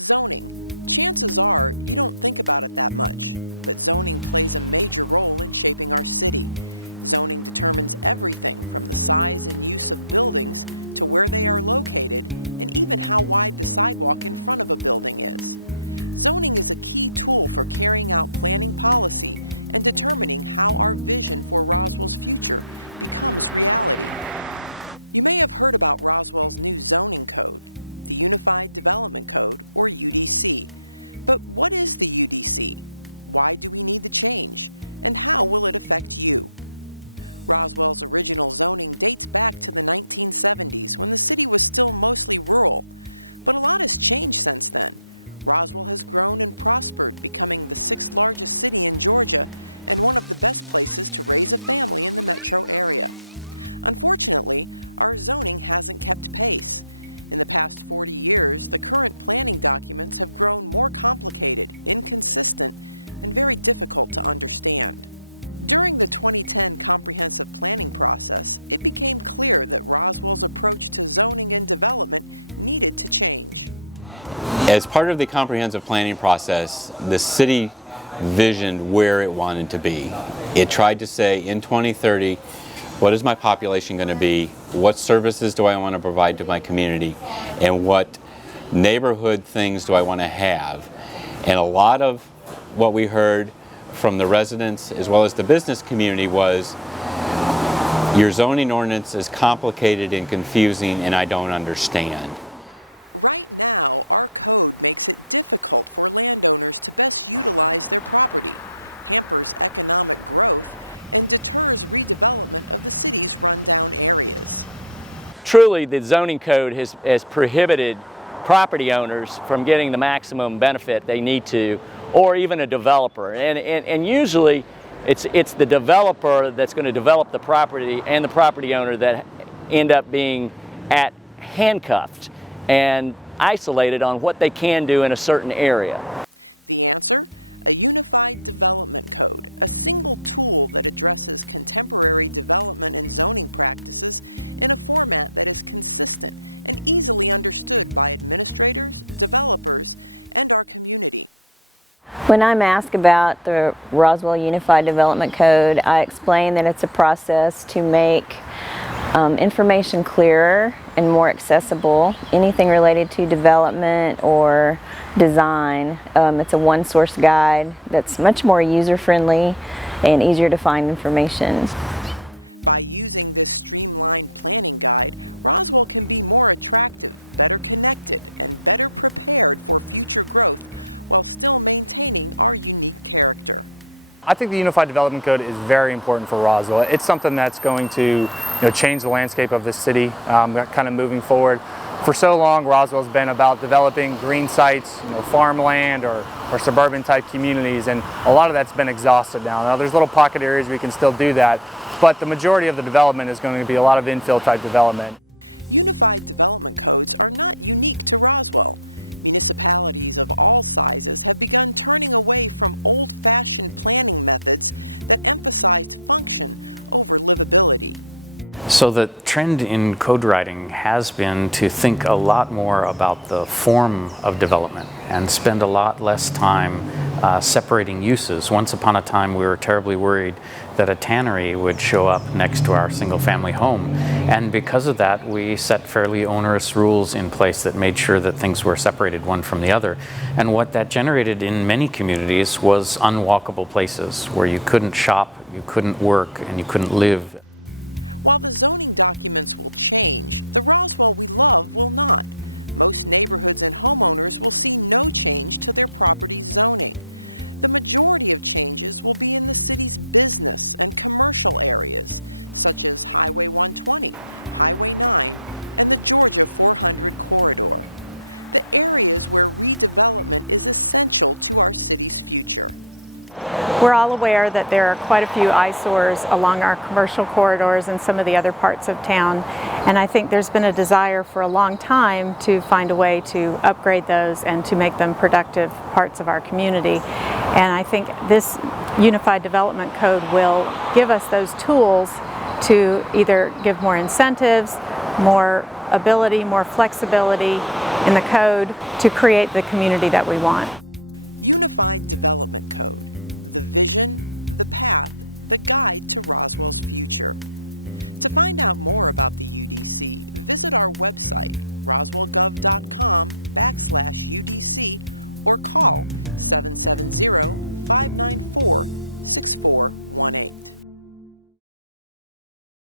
Zoning. Chances are you don't think about it that much, but zoning plays a major role in shaping our city. Zoning determines everything from the size and use of buildings to where they are located and even how wide the sidewalk in front of a building is. Zoning is a key tool for carrying out planning policy and determining how our vision for Roswell's future becomes reality. You may have heard about Roswell's new zoning code, the Unified Development Code, or UDC. But what is the UDC? Why do we need the change? And how will it affect you? Roswell's original zoning dates back to the 1970s when the city was still mostly rural. But a lot has changed since then. Roswell has grown and prospered, becoming the 6th largest city in Georgia and one of the best places to raise a family in the metro area. Unfortunately, our zoning hasn't kept pace. In the past 40 years, the current planning documents have grown more complicated, inconsistent, and very difficult to understand. During the 2010 comprehensive planning process, it became clear that Roswell's approach to zoning and development needed to change. As part of the comprehensive planning process, the city visioned where it wanted to be. It tried to say, in 2030, what is my population going to be? What services do I want to provide to my community? And what neighborhood things do I want to have? And a lot of what we heard from the residents as well as the business community was, your zoning ordinance is complicated and confusing and I don't understand. Right now, our code makes it difficult for landowners to best utilize their property, hampers economic growth, and deters redevelopment of the city's rundown areas. Truly, the zoning code has prohibited property owners from getting the maximum benefit they need to, or even a developer. And usually it's the developer that's going to develop the property and the property owner that end up being handcuffed and isolated on what they can do in a certain area. The answer? A unified development code, a single tool that addresses contemporary development and zoning practices in a format that is consistent and easily understood by administrators, developers, and our community. When I'm asked about the Roswell Unified Development Code, I explain that it's a process to make information clearer and more accessible. Anything related to development or design. It's a one-source guide that's much more user-friendly and easier to find information. By using this streamlined planning guide, Roswell can be more attractive, better connected, and better prepared for future growth while still maintaining our unique character. I think the Unified Development Code is very important for Roswell. It's something that's going to change the landscape of this city, kind of moving forward. For so long, Roswell's been about developing green sites, farmland or suburban type communities, and a lot of that's been exhausted now. Now there's little pocket areas we can still do that, but the majority of the development is going to be a lot of infill type development. Unified development codes are not unique to Roswell. Municipalities of all sizes have begun turning away from old-fashioned planning methods that emphasized function over livability. So the trend in code writing has been to think a lot more about the form of development and spend a lot less time separating uses. Once upon a time we were terribly worried that a tannery would show up next to our single-family home, and because of that we set fairly onerous rules in place that made sure that things were separated one from the other. And what that generated in many communities was unwalkable places where you couldn't shop, you couldn't work, and you couldn't live. While the zoning documents will change, the Roswell we love will not. Most neighborhoods and homeowners will see no change to their property's zoning. The majority of changes will be in the city's business and commercial areas, such as Highway 120, Highway 9, and the Georgia 400 corridor. The areas where redevelopment is essential to our city's future. We're all aware that there are quite a few eyesores along our commercial corridors and some of the other parts of town, and I think there's been a desire for a long time to find a way to upgrade those and to make them productive parts of our community. And I think this Unified Development Code will give us those tools to either give more incentives, more ability, more flexibility, in the code to create the community that we want. Unified Development Code, the vision, the path, the guide to Roswell's future. To find out more about the UDC, visit our website, roswellgov.com/UDC, or call 770-594-6418.